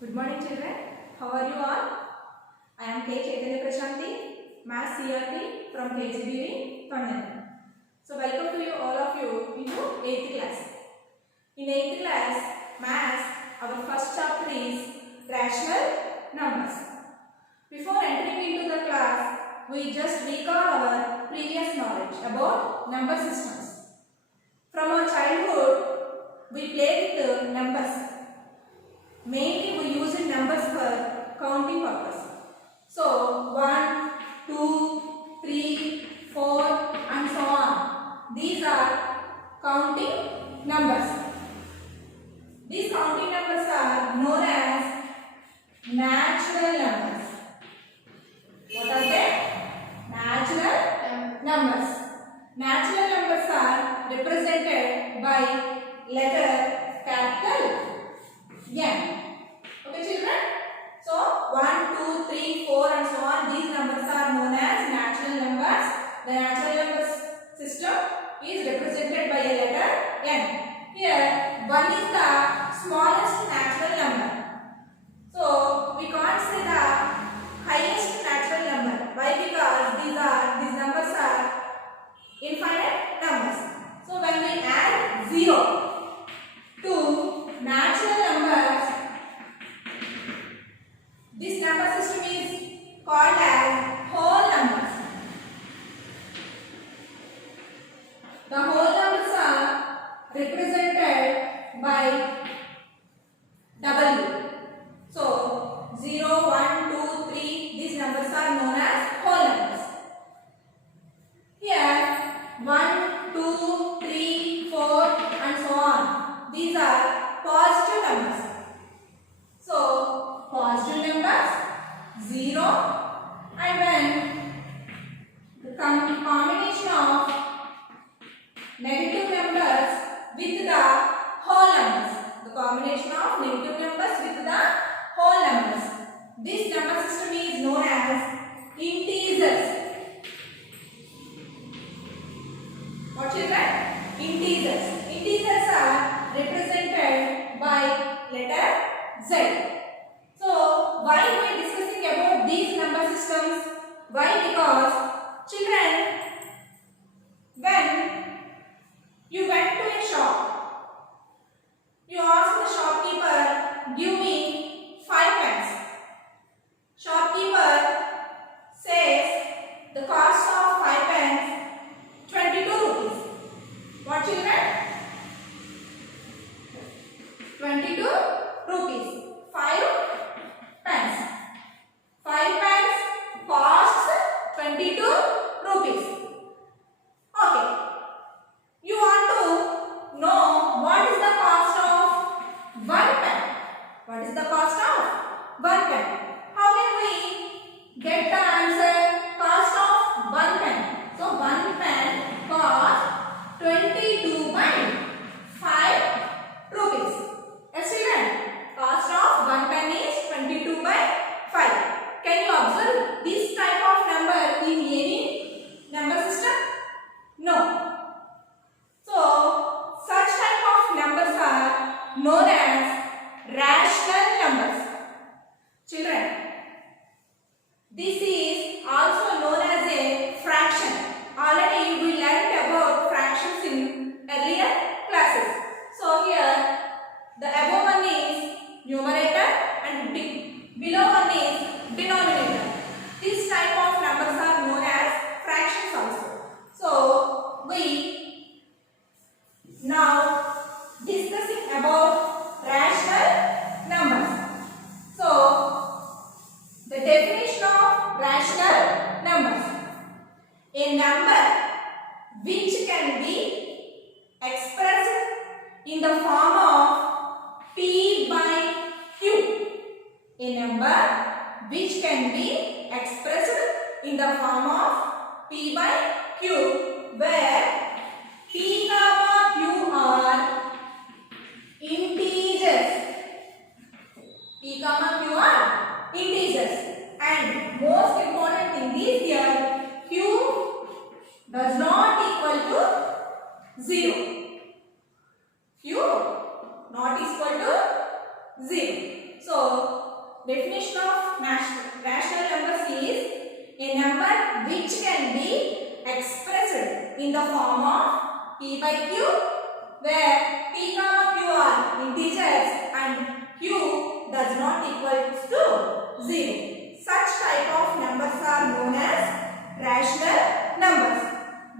Good morning children. How are you all? I am Prasanthi, Maths CRP from Kgbv, Tondangi. So welcome to you all of you into 8th class. In 8th class, Maths, our first chapter is rational numbers. Before entering into the class, we just recall our previous knowledge about number systems. From our childhood, we play with numbers. Mainly we use numbers for counting purpose. So 1, 2, 3, 4 and so on. These are counting numbers. These counting numbers are known as natural numbers. What are they? Natural numbers. Natural numbers are represented by letter capital N. Okay children? So 1, 2, 3, 4 and so on. These numbers are known as natural numbers. The natural numbers system is represented by a letter N. Here 1 is the smallest natural number. So we can't say the highest natural number. Why? Because these numbers are infinite numbers. So when we add 0 to natural numbers, this number system is called as whole numbers. The whole numbers are represented by W. So 0, 1, 2, 3, these numbers are known as whole numbers. Here 1, 2, 3, 4 and so on. These are positive numbers. So positive numbers 0, and when the combination of negative numbers with the whole numbers, the combination of negative numbers with the whole numbers, this number system is known as integers. What children? Integers. Integers are represented by letter Z. So why we are discussing about these number systems? Why? Because children, when you went to a shop, you asked the shopkeeper, give me 5 pence. Shopkeeper says the cost of 5 pence 22 rupees. What children? 22 rupees. 5 pence. 5 pence costs 22 rupees. Okay. You want to know what is the cost of 1 pen. What is the cost of 1 pen? How can we get the answer? Cost of 1 pen. So 1 pen costs 22 by 5 rupees. Yes children? Cost of 1 pen is 22 by 5. Can you observe this type of number in any number system? No. So such type of numbers are known as rational numbers. Children, this is also known as a fraction. Already we learned about fractions in earlier classes. So here the above one is numerator and below one is denominator. This type of numbers are known as fractions also. So we now discussing about rational numbers. So the definition of rational numbers: a number which can be expressed in the form of P by Q. A number which can be expressed in the form of P by Q, where P comma Q are integers. P comma Q are integers. And most important thing is here, Q does not equal to 0. Q not equal to 0. So, definition of rational numbers is a number which can be expressed in the form of p by q, where p comma q are integers and q does not equal to 0. Such type of numbers are known as rational numbers.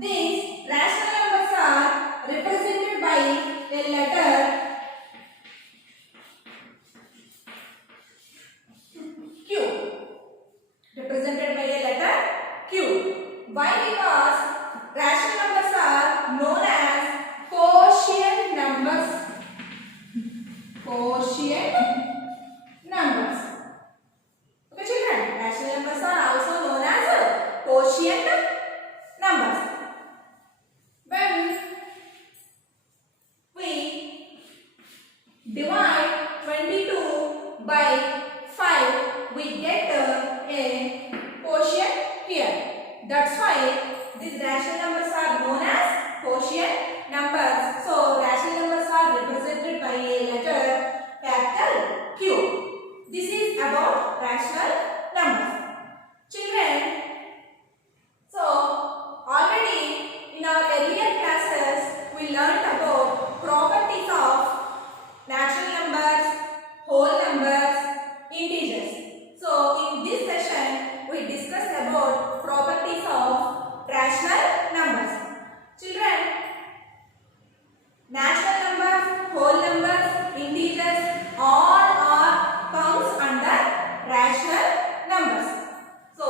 These rational numbers are represented by a letter Q. Represented by a letter Q. Why? Because rational numbers are known as quotient numbers. Quotient numbers. Okay, children. Rational numbers are also known as quotient numbers. When we divide 22 by 5, we get a quotient here. That's why these rational numbers are known as quotient numbers. So, rational numbers are represented by a letter capital Q. This is about rational numbers. Children, so already in our earlier classes we learned about properties of natural numbers, whole numbers, integers. So in this session we discussed about properties of rational numbers. Children, natural numbers, whole numbers, integers, all are counts under rational numbers. So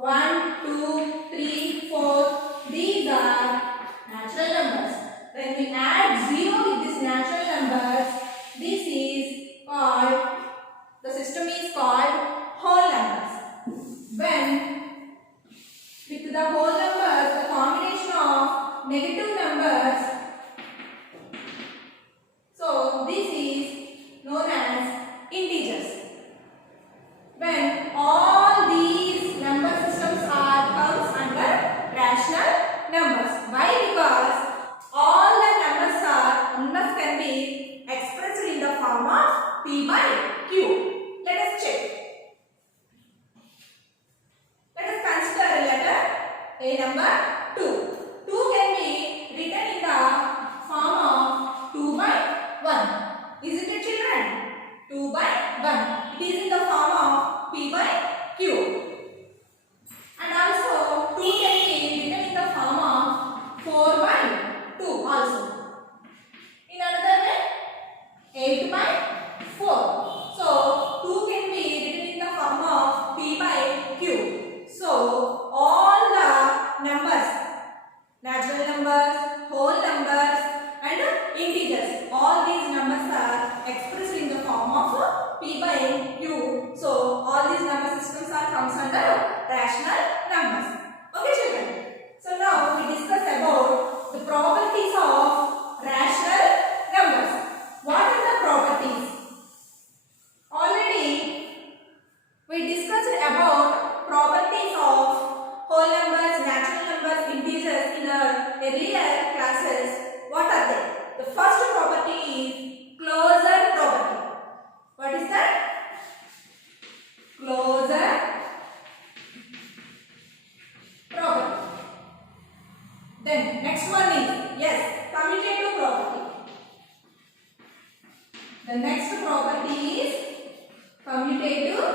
1, 2, 3, 4, these are natural numbers. When we add 0 with these natural numbers, this is called, the system is called whole numbers. When with the whole numbers, the combination of negative numbers, so this is known as integers. When all these number systems are comes under rational numbers. Why? Because all the numbers can be expressed in the form of p by q. Let us check. Let us consider a letter a number 2. 2 can be written in the form of 2 by 1. Isn't it, children? 2 by 1. It is in the form of p by q. And also 2 can be written in the form of 4 by 2 also. In another way, 8 by 4. So 2 can be written in the form of p by q. So all the numbers, natural numbers, whole numbers and integers, all these numbers are expressed in the form of p by q. So all these number systems are comes under rational numbers. Okay, children. So now we discuss about the properties of rational numbers. What are the properties? Already we discussed about properties of whole numbers, natural numbers, integers in our earlier classes. What are they? The first property is closure property. What is that? Closure property. Then next one is, yes, commutative property. The next property is commutative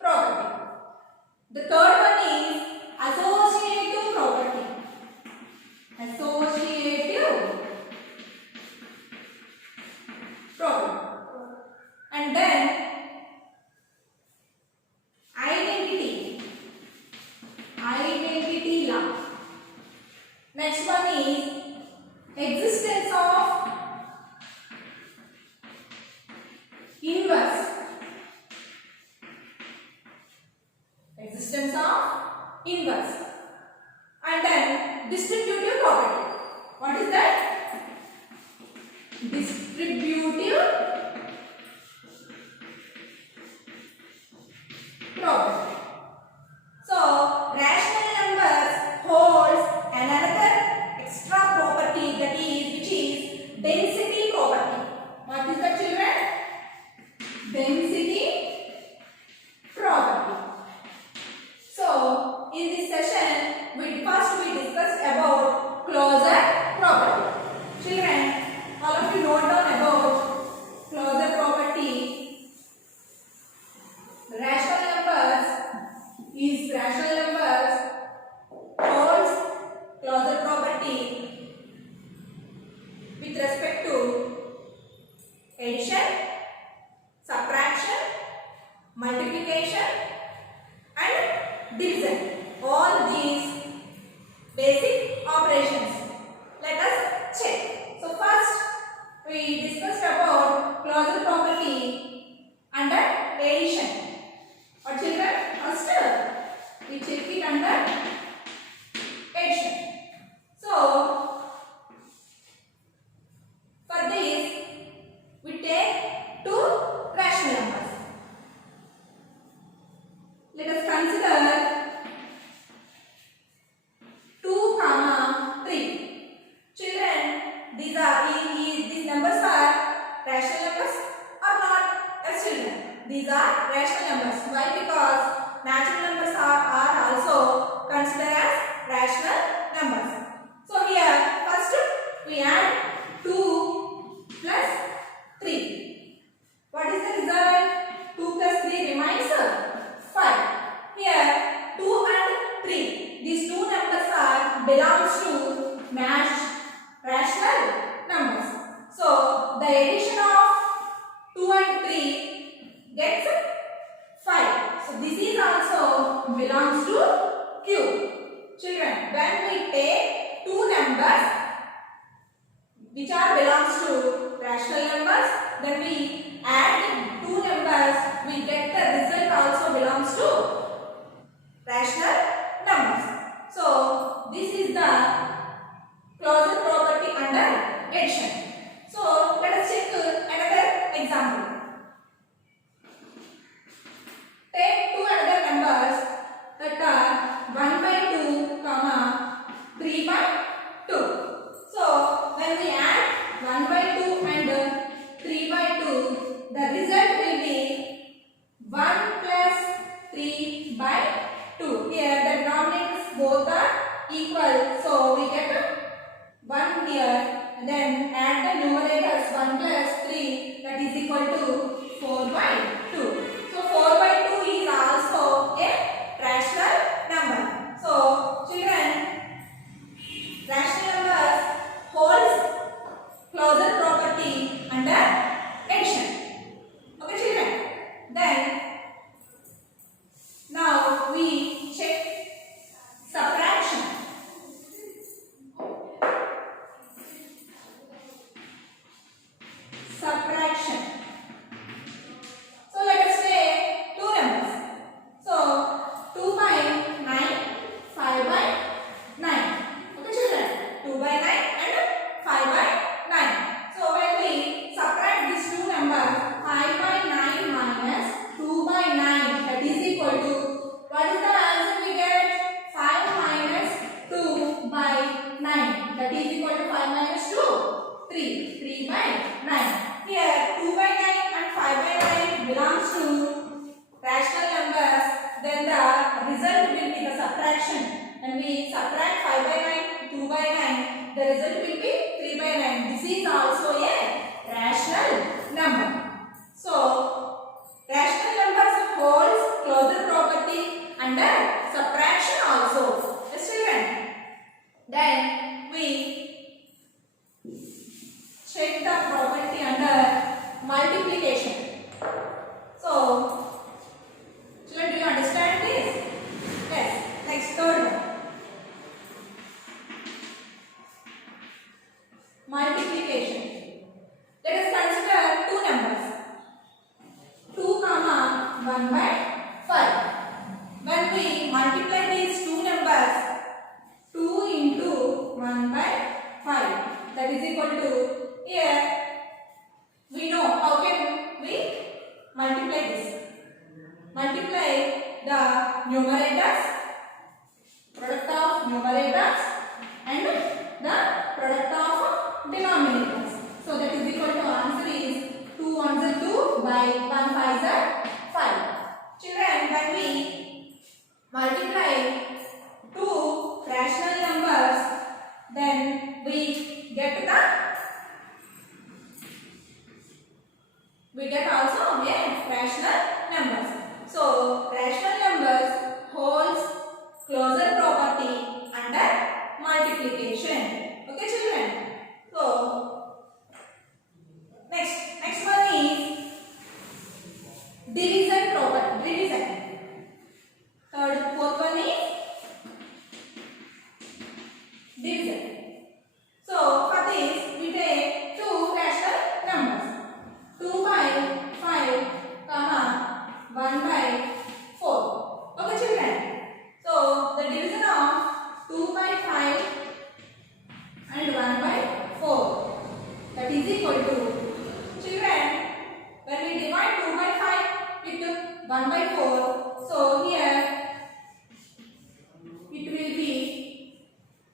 property. The third one is associative property. Associative property. And then identity law. Next one is existence of inverse. Existence of inverse. And then distributive property. What is that? Distributive property. So, rational numbers holds another extra property, that is, which is density property. What is that, children? multiplication and division. All these basic operations. Let us check. So first we discussed about closure property under addition. What children? First we check it under addition. So for this we take two rational numbers. Let us consider 2, 3. Children, these numbers are rational numbers or not? Yes, children. These are rational numbers. Why? Because natural numbers are also considered as rational numbers. So here, first we add 2 plus 3. What is the result? 2 plus 3 remains 5. Here 2 and 3. These two numbers belongs to matched rational numbers. So the addition of 2 and 3 gets 5. So this is also belongs to Q. Children, when we take two numbers which are belongs to rational numbers, then we add two numbers, we get the result also belongs to rational numbers. So this is the closure property under addition. So let us check another example. Take two another numbers that are 1 by 2, 3 by 2. So when we add 1 by 2 and 3 by 2, the result will be 1 plus 3 by 2. Here the denominators both are equal. So we get 1 here and then add the numerators 1 plus 3, that is equal to 4 by 2. So 4 by 2 is also a rational number. So children, rational numbers holds closure property under addition. Okay children. Then now we check subtraction. Subtraction. So let us take two numbers. So 2 by 9, 5 by 9. Okay children, 2 by 9 and 5 by 9. So when we subtract these two numbers, 5 by 9 minus 2 by 9, that is equal to, what is the answer we get? 5 minus 2 by 9, that is equal to 5 minus 2, 3. 3 by 9. Here 2 by 9 and 5 by 9 belongs to rational numbers. Then the result will be the subtraction. When we subtract 5 by 9, 2 by 9, the result will be 3 by 9. This is also a rational number. So rational numbers holds closure property under subtraction also. Yes children. Then we check the property under multiplication. So children, do you understand this? Yes. Next, third one. Multiplication. Let us consider two numbers. 2, 1 by 5. When we multiply these two numbers, 2 into 1 by 5, that is equal to, here we know how can we multiply this. Multiply the numerators, product of numerators and the product of denominators. So that is equal to, answer is 2 ones are 2 by 1 5s are 5. Children, when we multiply two rational numbers, then we get also a rational numbers. So rational numbers holds closure property under multiplication. Okay children. So next one is division property. 1 by 4. So here it will be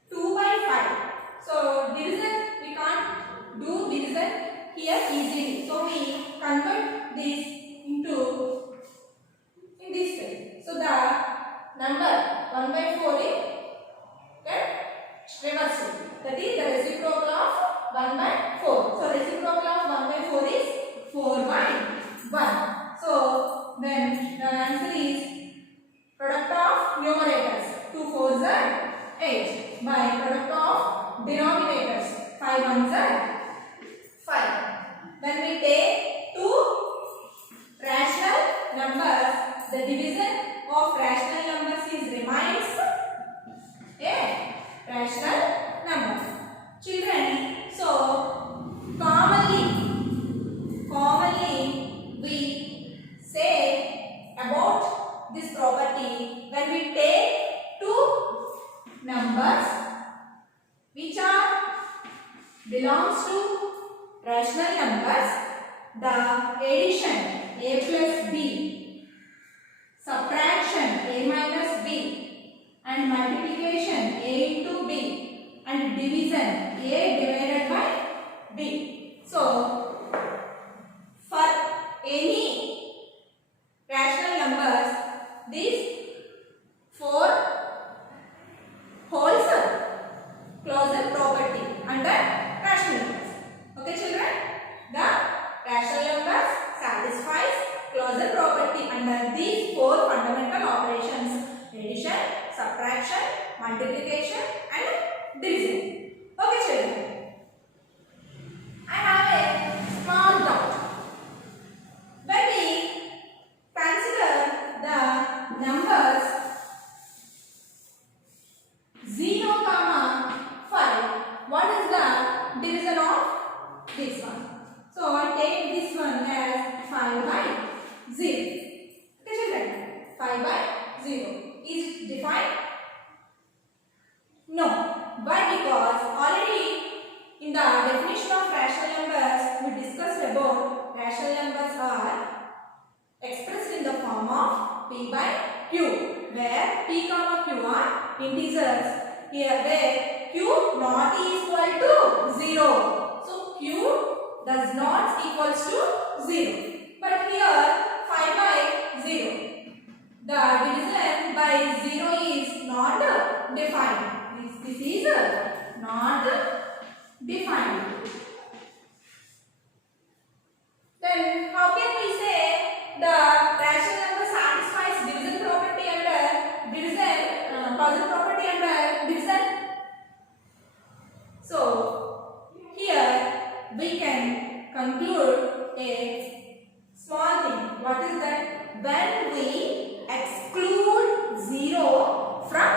2 by 5. So division, we can't do division here easily. So we convert this into in this way. So the number 1 by 4 is reversal. That is the reciprocal of 1 by 4. So reciprocal of 1 by 4 is 4 by 1. So then the answer is product of numerators. 2 4s are 8 by product of denominators. 5 1s are 5. When we take two rational numbers, the division of rational numbers is remains a rational number. Children, so commonly we say about this property when we take two numbers which are belongs to rational numbers, the addition a plus b, subtraction a minus b, and multiplication a into b, and division a divided by b. So for any rational numbers, these four holds closure property under rational numbers. Okay children, the rational numbers satisfies closure property under these four fundamental operations: addition, subtraction, multiplication and division. Okay children, I have a small doubt. When we consider the numbers 0, 5, what is the division of this one? So I take this one as 5 by 0. Okay children, 5 by 0. Is it defined? No. Why? Because already in the definition of rational numbers, we discussed about rational numbers are expressed in the form of p by q, where p comma q are integers. Here where q not equal to 0. So q does not equals to 0. But here 5 by 0. The division by 0 is not defined. This is not defined. Then how can we say the rational number satisfies division property under division, closure property under division? So here we can conclude a small thing. What is that? When we exclude 0 from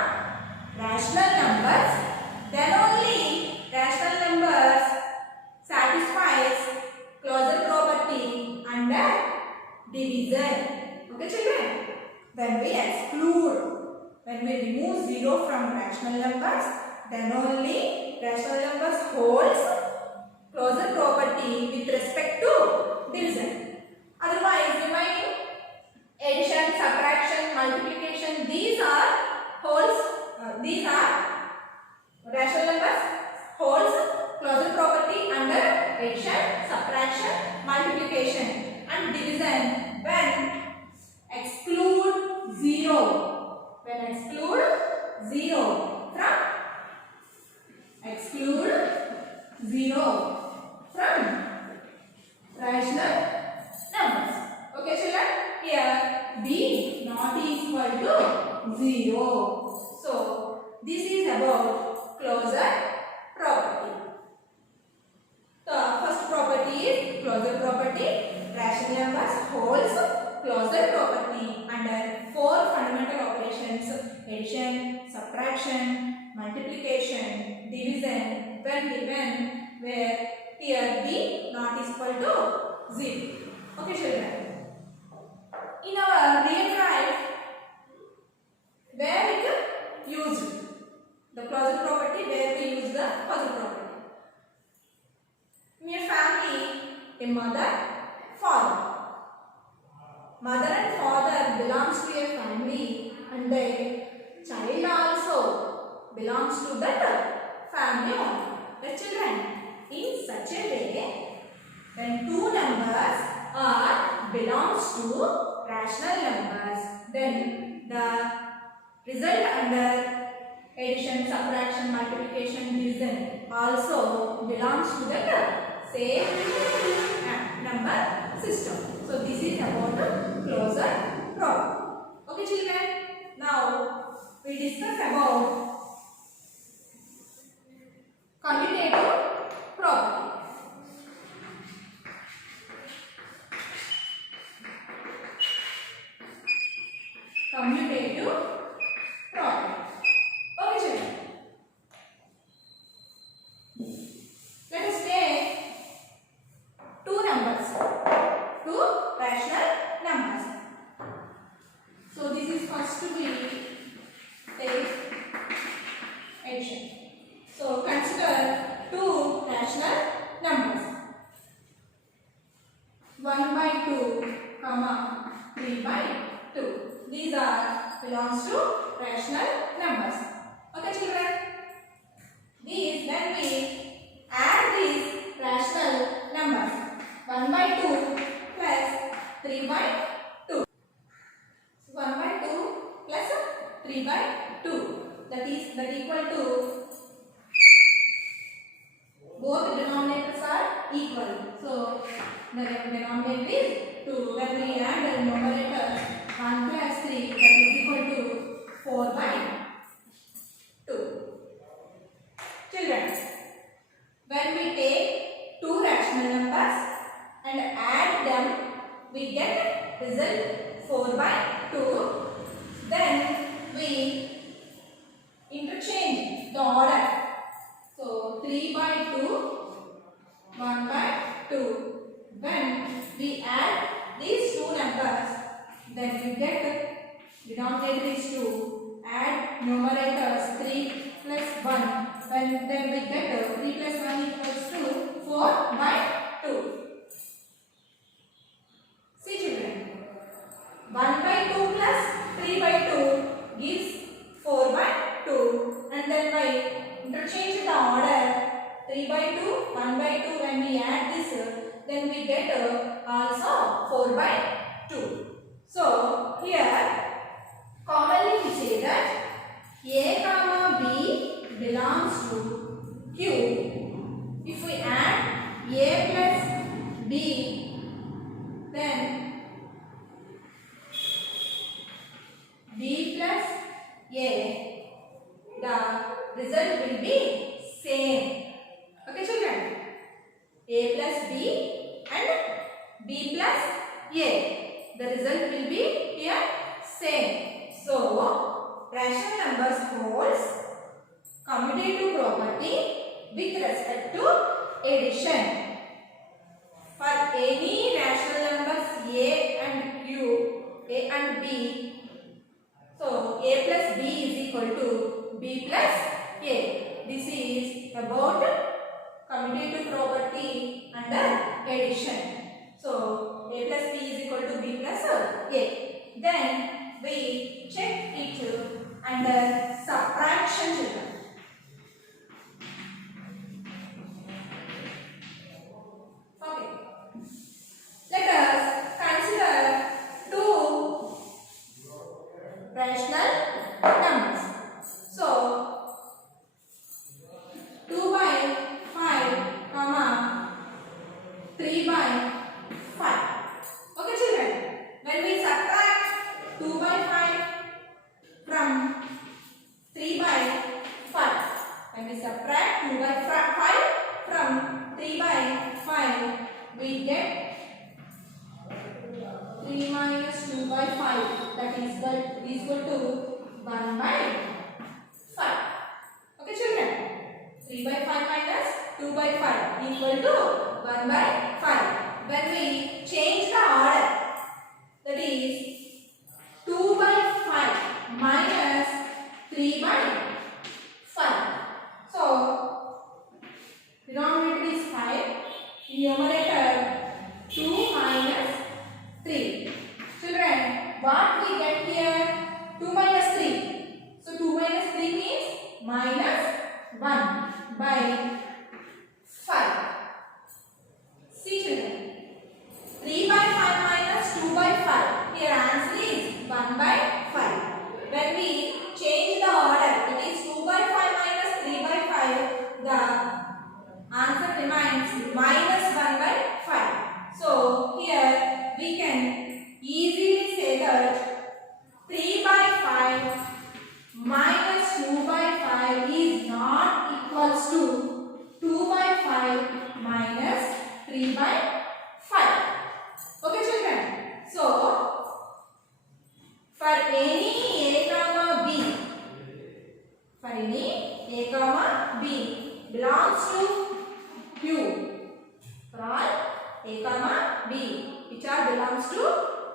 rational numbers, then only rational numbers satisfies closure property under division. Okay children? When we exclude, when we remove 0 from rational numbers, then only rational numbers holds closure property with respect to division. Otherwise remaining addition, subtraction, multiplication, these are holds, these are rational numbers holds closure property under addition, subtraction, multiplication, and division when exclude 0. When exclude 0 from rational numbers. Okay children, here b not equal to 0. So this is about closure property. The first property is closure property. Rational numbers holds closure property under four fundamental operations: addition, subtraction, multiplication, division when given where here b not equal to 0. Okay children, in our real life where it used the closure property, where we use the closure property. In a family, a mother, father. Mother and father and the child also belongs to that family only. The children, in such a way, when two numbers are belongs to rational numbers, then the result under addition, subtraction, multiplication, division also belongs to the same number system. So this is about the closure problem. Okay children, now we discuss about commutative property. Commutative property. Okay children, let us take two numbers, two rational numbers. So this is first to be take addition. So consider two rational numbers, 1 by 2, comma 3 by 2. These are belongs to rational numbers. Okay children, these when we add these rational numbers, 1 by 2 plus 3 by 2. 1 by 2 plus 3 by 2. That equal to, both denominators are equal. So the denominator is 2. When we add the numerators 1 plus 3, that is equal to 4 by 2. Children, when we take two rational numbers and add them, we get result 4 by 2. Then we interchange the order. So 3 by 2, 1 by 2. When we add these two numbers, then we get denominator is 2. Add numerators 3 plus 1. Then we get 3 plus 1 equals to 4 by 2. See children, 1 by 2 plus 3 by 2 gives 4 by 2. And then by interchange the order, 3 by 2, 1 by 2, when we add this, then we get also 4 by 2. So here commonly we say that A comma B belongs to Q. If we add A plus B, then B plus A, the result will be same. Okay children, A plus B and B plus A, the result will be here same. So rational numbers holds commutative property with respect to addition. For any rational numbers A and Q, A and B, so A plus B is equal to B plus A. This is about commutative property under addition. So A plus B is equal to B plus A. Then we check it under subtraction children. Okay. Let us consider two rational numbers. So 2 by 5, comma 3 by 5. Okay children, when we subtract 2 by 5 from 3 by 5, when we subtract 2 by 5 from 3 by 5, we get 3 minus 2 by 5, that is equal to 1 by 5. Okay children, 3 by 5 minus 2 by 5 equal to 1 by 5. When we change the order, that is 2 by 5 minus 3 by 5. So denominator is 5, numerator 2 minus 3. Children, what we get here? 2 minus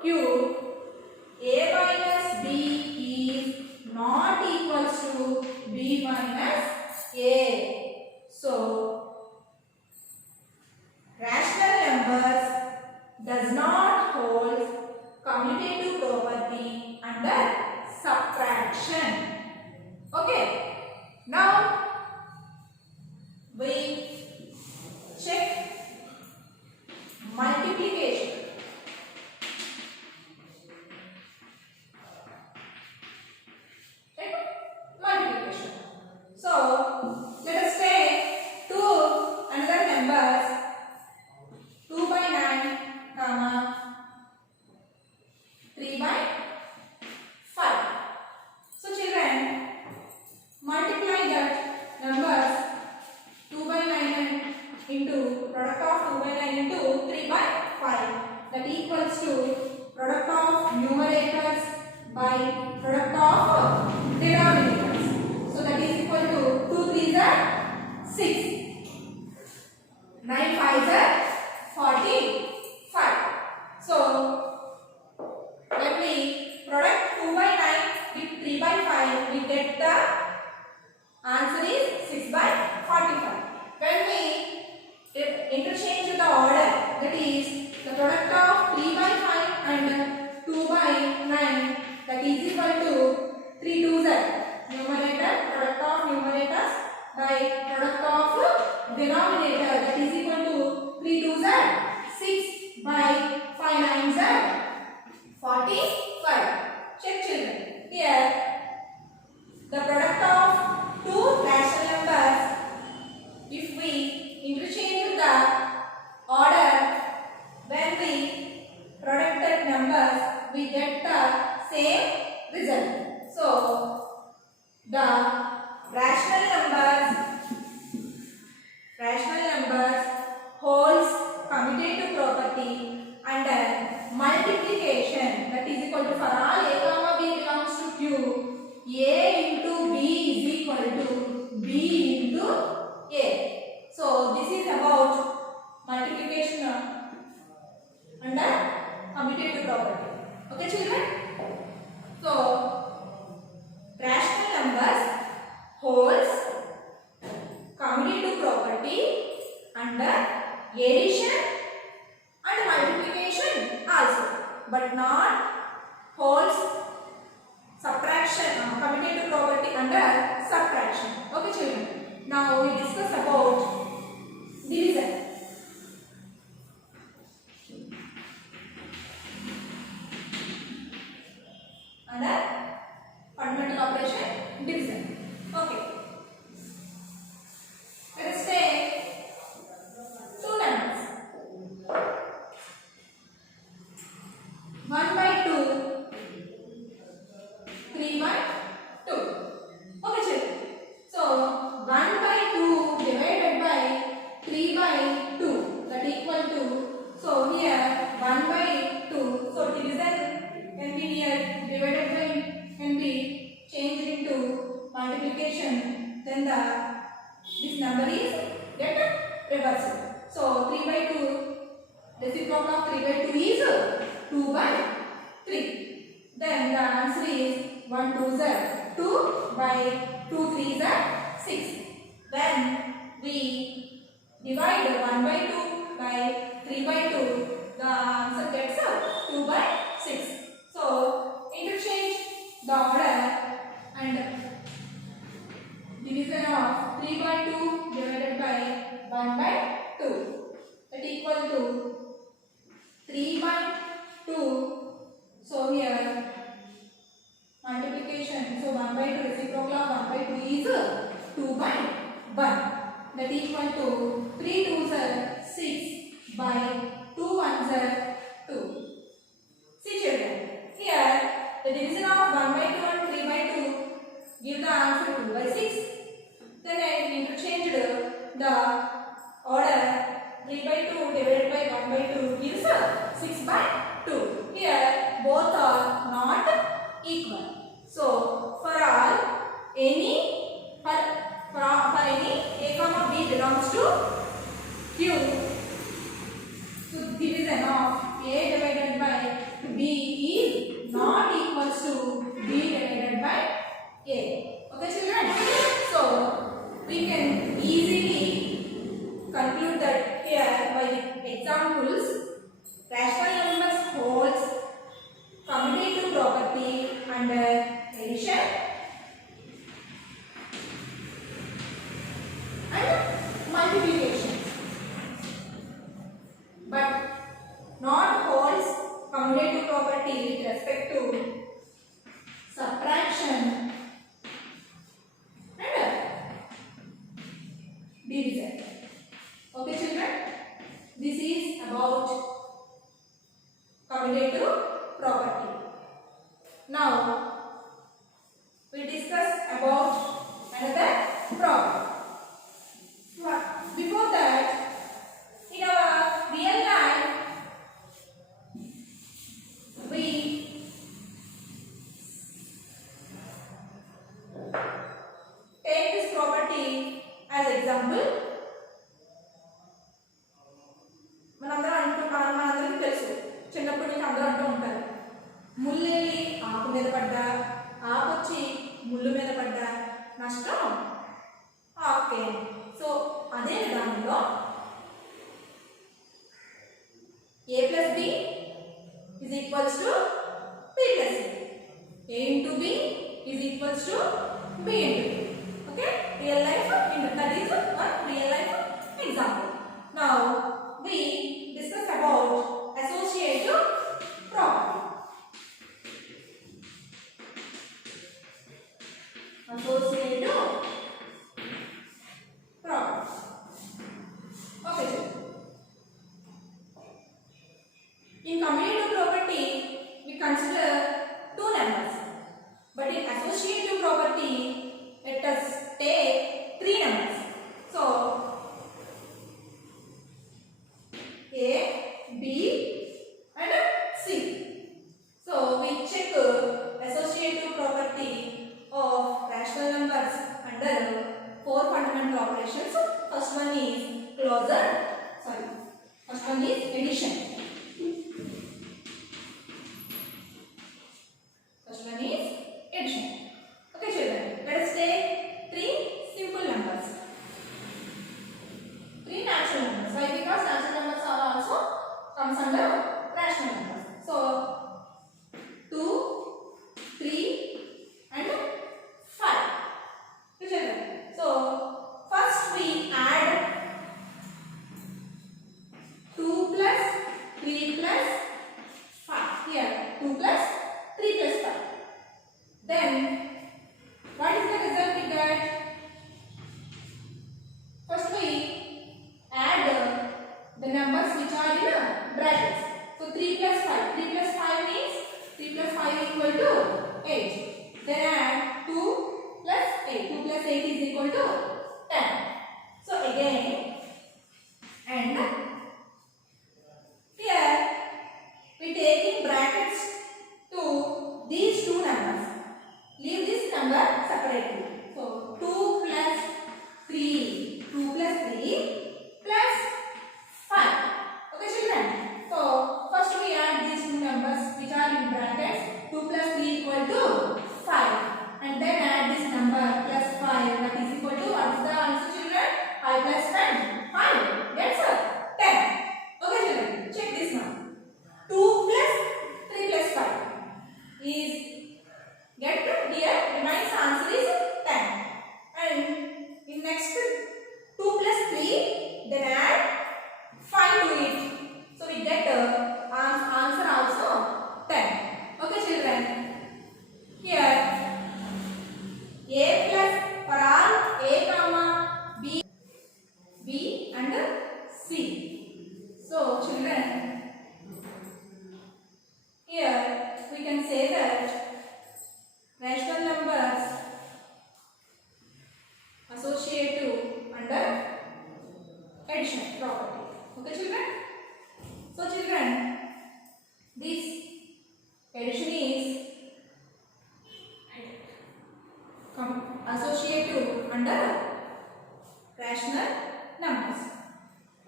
Q, A minus B is not equals to B minus A. So, rational numbers does not hold commutative property under subtraction. Okay. Now, we check multiplication. Multiplication. So, let us take two another numbers 2 by 9, comma 3 by 5. So, children, multiply that numbers 2 by 9 into product of 2 by 9 into 3 by 5. That equals to product of numerators by product of denominators. So that is equal to 2 3s are 6. 9 5s are 45. So when we product 2 by 9 with 3 by 5, we get the answer is 6 by 45. When we interchange the order, that is the product of 3 by 5 and 2 by 9, that is equal to 3 2s are numerator, product of numerators by product of denominator, that is equal to 3 2s are 6 by 5 9s are 45. Check children. Here the product of two rational numbers, if we interchange the order, when we producted numbers, we get the same result. So the rational numbers holds commutative property under multiplication, that is equal to, for all a comma b belongs to Q, a into b is equal to b into a. So this is about multiplication under commutative property. Okay children? So rational numbers holds commutative property under addition and multiplication also, but not holds subtraction, commutative property under subtraction. Okay children? Now we discuss about division. Under fundamental operation, division. Okay. Let us take two numbers. 1 by 2, 3 by 2. Okay children. So 1 by 2 divided by 3 by 2, that equal to, so here 1 by 2, so division can be here, divided by can be changed into multiplication, then this number is get reversed. So 3 by 2, reciprocal of 3 by 2 is 2 by 3. Then the answer is 1 2s are 2 by 2 3s are 6. When we divide 1 by 2 by 3 by 2, the answer gets 2 by 6. So interchange the order and division of 3 by 2 divided by 1 by 2, that equal to 3 by 2. So here multiplication, so 1 by 2 reciprocal of 1 by 2 is 2 by 1, that equal to 3 2s are 6 by 2 1s are 2. See children, here the division of 1 by 2 and 3 by 2 give the answer 2 by 6. Then I interchanged the order, 3 by 2 divided by 1 by 2 gives 6 by 2. Here both are not equal. So for all any for any a comma b belongs to Q, so division of a divided by b property. Now we discuss about another problem. Before that, in our real life, we take this property as example. మనందరికి తెలుసు, చిన్నప్పటి నుంచి అందరూ అంటూ ఉంటారు, ముళ్ళెళ్ళి ఆకు మీద పడ్డా, ఆకొచ్చి ముళ్ళు మీద పడ్డా నష్టం ఆకే. సో అదే విధానంలో a plus b is equals to b plus c. A into b is equals to b into b. Okay, real life, that is one real life example. Now we discuss about associative property. Associative property. Okay, sir. In commutative property, we consider two numbers, but in associative property, let us take three numbers. So A, B and C. So we check associative property of rational numbers under four fundamental operations. First one is first one is addition. First one is addition. Okay children, let us take three simple numbers, three natural numbers. Why? Because natural numbers are also comes under rational numbers. So 2, 3 and 5. Okay children, so first we add 2 plus 3 plus 5. Here 2 plus 3 plus 5. Then what is the result we get? First we add the numbers which are in brackets. So 3 plus 5. 3 plus 5 means 3 plus 5 equal to 8. Then add 2 plus 8. 2 plus 8 is equal to 10. So again, and here we take in brackets to these two numbers. Leave this number separately. So 2 plus 3. 2 plus 3 plus 5. Okay children. So first we add these two numbers which are in brackets. 2 plus 3 equal to 5. And then add this number plus 5. That is equal to, what is the answer children? 5 plus 10. 5. That's 10. Okay children. Check this now. 2 plus 3 plus 5 is, get here, remains answer is 10. And in next 2 plus 3, then add 5 to it. So we get answer also 10. Okay children. Here A plus, for all A comma B and C. So children, here we can say that rational numbers associative under addition property. Okay children. So children, this addition is associative under rational numbers.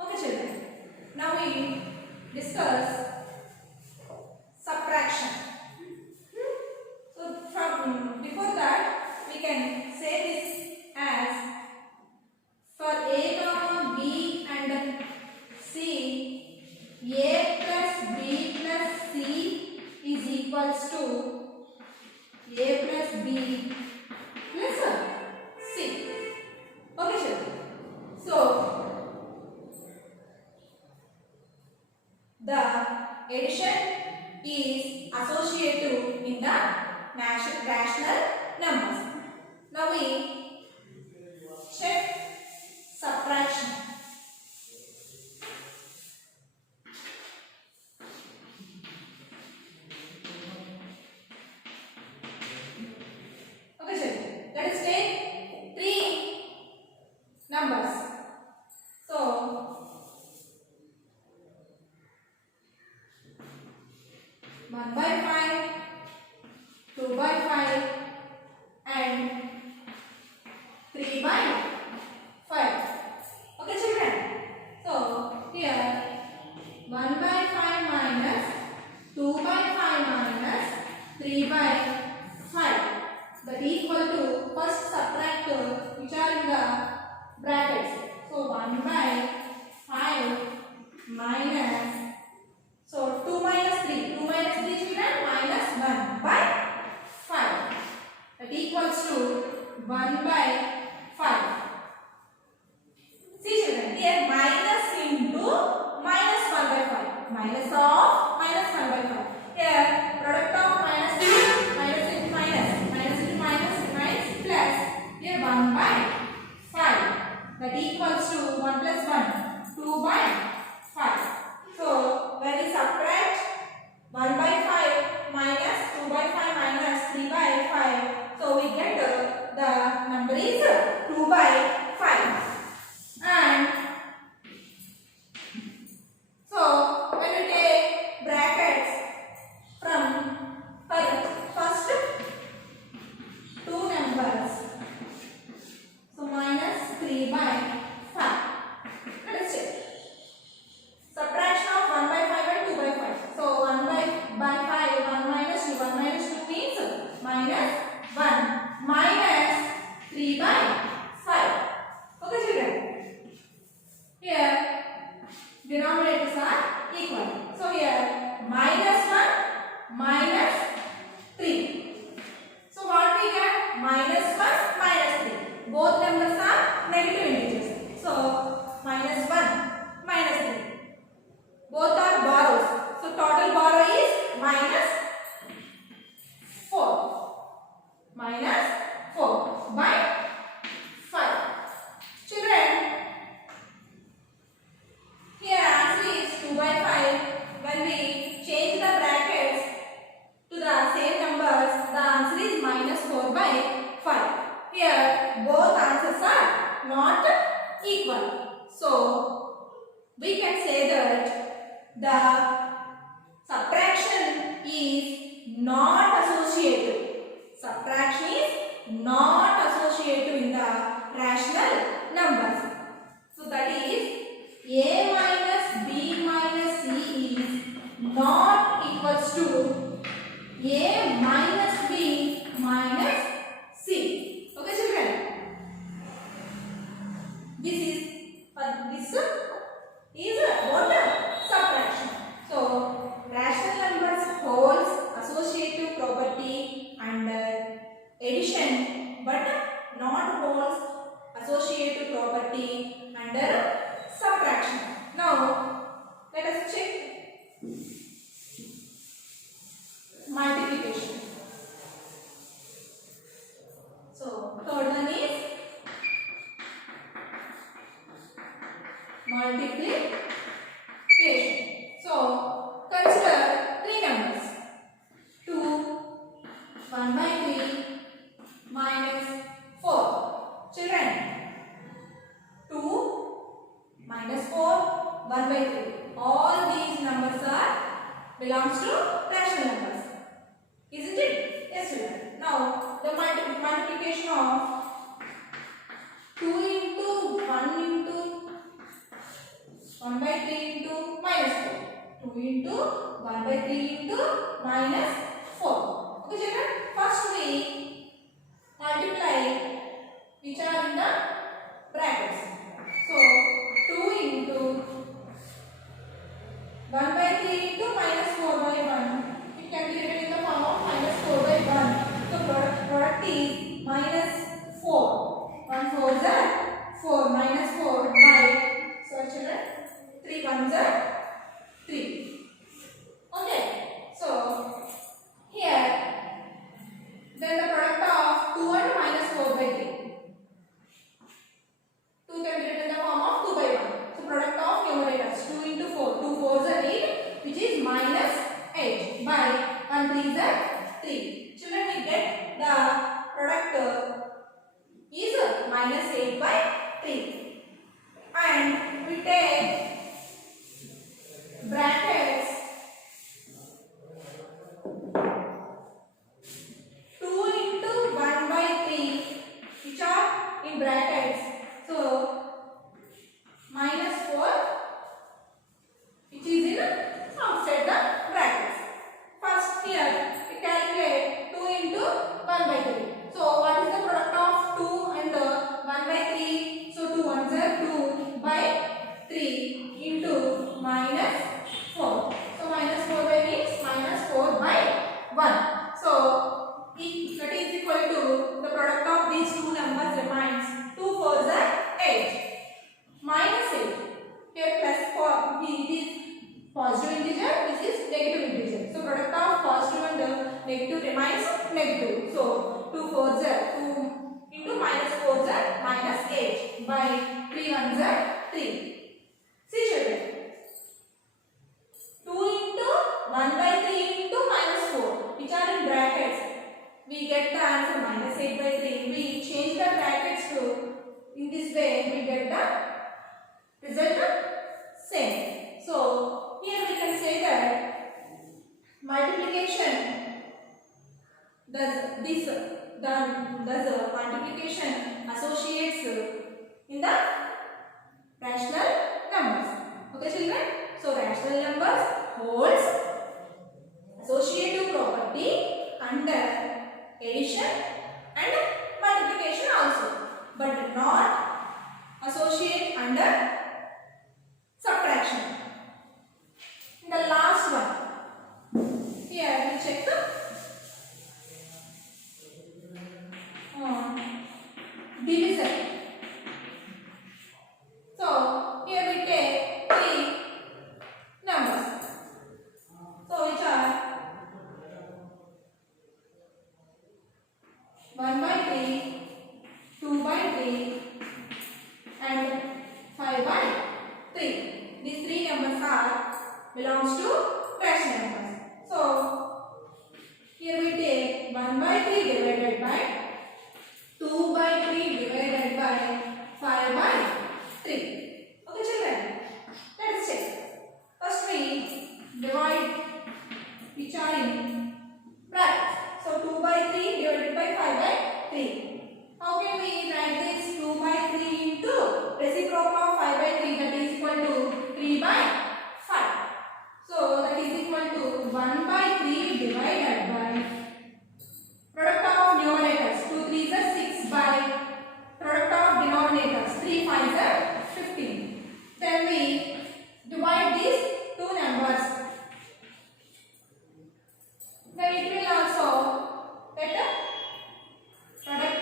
Okay children. Now we discuss subtraction. So from before that, we can say this as, for A comma B and C, A plus B plus C is equals to A plus B plus C. Okay children. So the addition is associative in the rational numbers. Now we check subtraction. 1 by 5, 2 by 5 and 3 by 5. Okay children. So here 1 by 5 minus 2 by 5 minus 3 by 5, that equal to, first subtract which are in the brackets. So 1 by 5 minus, so 2 minus 3, 2 minus 3 children, minus 1 by 5, that equals to 1 by 5. See children, here minus into minus 1 by 5, minus of minus 1 by 5. Here product of minus into minus, minus into minus remains plus. Here 1 by 5, that equals to 1 plus 1, 2 by 5. So when we subtract 1 by 5 minus 2 by 5 minus 3 by 5, so we get the number is 2 by 5. And so when we take brackets from first two numbers, so minus 3 by 5. Let us check. Subtraction of 1 by 5 and 2 by 5. So 1 by 5, 1 minus 2, 1 minus 2 means minus 1 minus 3 by 5. Okay children. Here denominators are equal. So here minus 1 minus 3. So what we get? Minus 1 minus 3. Both numbers are negative integers. So minus 1 minus 3. Both are borrows. So total borrow is minus 4. Minus 4 by 5. Children, here answer is 2 by 5. When we change the brackets to the same numbers, the answer is minus 4 by 5. Here both answers are not equal. So we can say that the subtraction is not associative. Subtraction is not associative in the rational numbers. So that is A minus B minus C is not equals to A minus B minus C. Okay children? This is what? Subtraction. So rational numbers holds associative property under addition, but not holds associative property under subtraction. Now let us check multiplication. So third one is multiplication. So consider three numbers. 2, 1 by 3 minus 4. Children, 2 minus 4, 1 by 3. All these numbers are belongs to rational numbers. Isn't it? Yes children. Now the multiplication of 2 into 1 into 1 by 3 into minus 4. 2 into 1 by 3 into minus 4. Okay children. First we multiply which are in the brackets. So 2 into 1 by 3 into minus 4 by 1. It can be written in the form of minus 4 by 1. So product is minus 4. 1 4 is 4 minus 4 by, so children, 3 1s are 3. Okay. So here then the product of 2 and minus 4 by 3. 2 can be written in the form of 2 by 1. So product of numerators 2 into 4. 2 4s are 8, which is minus 8 by 1 3s are 3. Children, we get the product is minus 8 by 3. And we take brackets negative remains negative. So 2 4s are 2 into minus 4s are minus 8 by 3 1s are 3. See children, 2 into 1 by 3 into minus 4 which are in brackets, we get the answer minus 8 by 3. We change the brackets to in this way, we get the result same. So here we can say that multiplication does multiplication associates in the rational numbers. Okay children, so rational numbers holds associative property under addition and multiplication also, but not associate under subtraction. The last one, here we check the division. So here we take three numbers, so which are 1 by 3, 2 by 3 and 5 by 3. These three numbers are belongs to rational numbers. So here we take 1 by 3 divided by 2 by 3 divided by 5 by 3. Okay children, let us check. First we divide which are in brackets. So 2 by 3 divided by 5 by 3. How can we write this? 2 by 3 into reciprocal of 5 by 3, that is equal to 3 by 5. So that is equal to 1 by 3 divided by product of numerators. 2 3s are 6 by product of denominators. 3 5s are 15. Then we divide these two numbers. Then it will also get a product.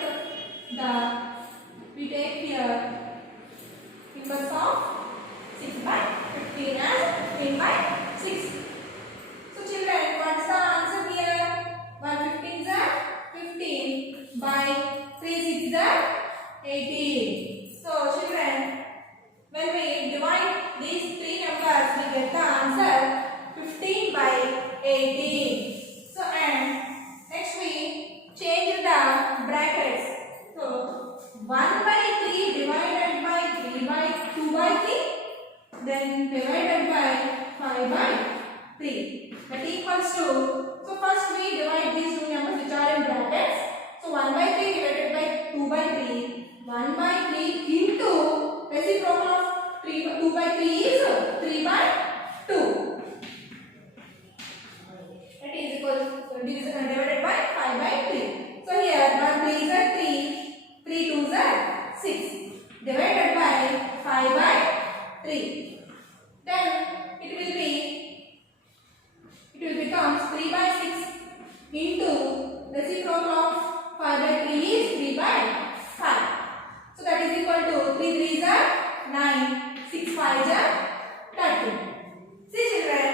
We take here inverse of 6 by 15 as 15 by 6. So children, what's the answer here? 1 15s are 15 by 3 6s are 18. So children, when we divide these three numbers, we get the answer 15 by 18. So and next we change the brackets. So 1 by 3 divided by 3 by 2 by 3, then divided by 5 by 3. That equals to, so first we divide these two numbers which are in brackets. So 1 by 3 divided by 2 by 3. 1 by 3 into reciprocal of 2 by 3 is 3 by 2. That is equal to divided by 5 by 3. So here 1 3 is 3, 3 2s are 6 divided by 5 by 3. Then it will become 3 by 6 into reciprocal of 5 by 3 is 3 by 5. So that is equal to 3 3s are 9, 6 5s are 13. See children,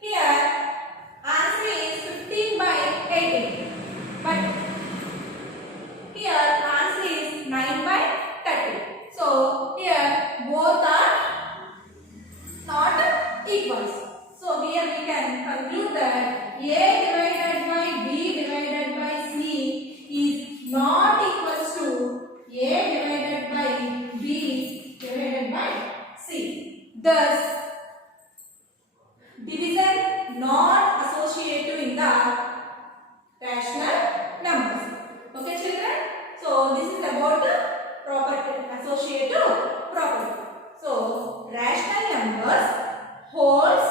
here answer is 15 by 18. But here answer is 9 by 30. So here both are not equals. So here we can conclude that A divided by B divided by C is not equals to A divided by B divided by C. Thus, division not associated in the rational numbers. Okay children? So this is about the property, associative property. So rational numbers holds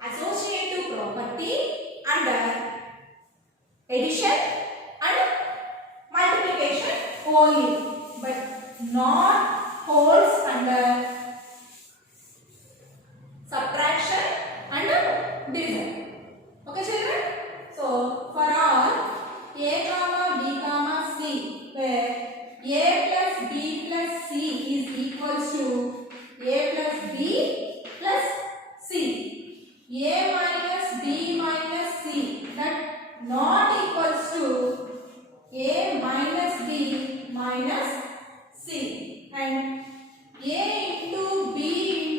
associative property under addition and multiplication only, but not holds under subtraction and division. Okay children? So not equals to a minus b minus c, and a into b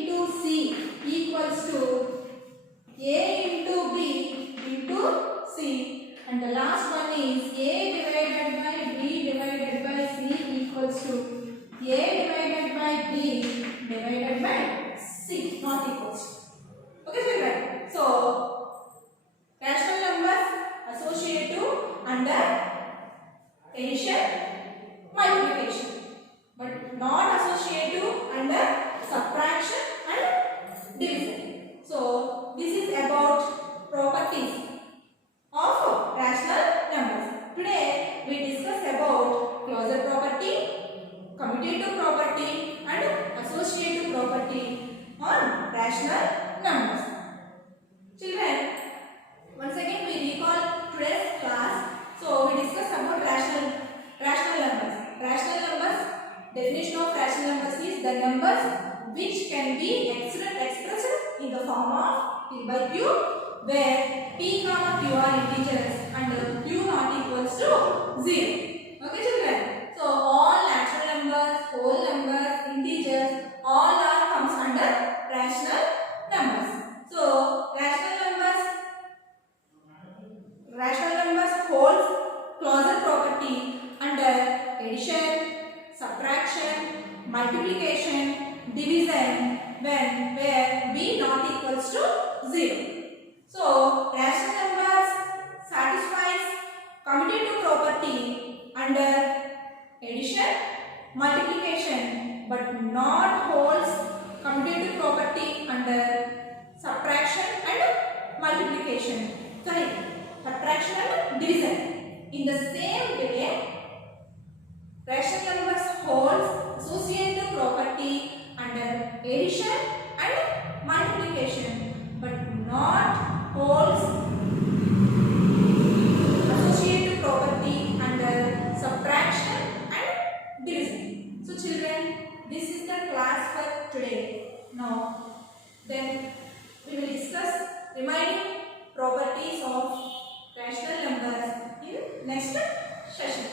into c equals to a into b into c, and the last one is a divided by b divided by c equals to a divided by b divided by c, not equals to. Okay children, so rational numbers associative under addition multiplication, but not associative under subtraction and division. So this is about properties of rational numbers. Today we discuss about closure property, commutative property and associative property on rational numbers. Children, once again we recall today's class. So we discuss about rational numbers. Rational numbers, definition of rational numbers is the numbers which can be expressed in the form of p by q, where p comma q are integers and q not equals to 0. Okay children, so all natural numbers, whole numbers, integers, all are comes under rational numbers. So rational numbers holds closure property under addition, subtraction, multiplication, division, where b not equals to 0. So rational numbers satisfies commutative property under addition, multiplication, but not holds commutative property under subtraction and multiplication. Sorry, subtraction and division. In the same way, rational numbers holds associative property under addition and multiplication, but not holds associative property under subtraction and division. So children, this is the class for today. Now then we will discuss remaining properties of rational numbers in next session.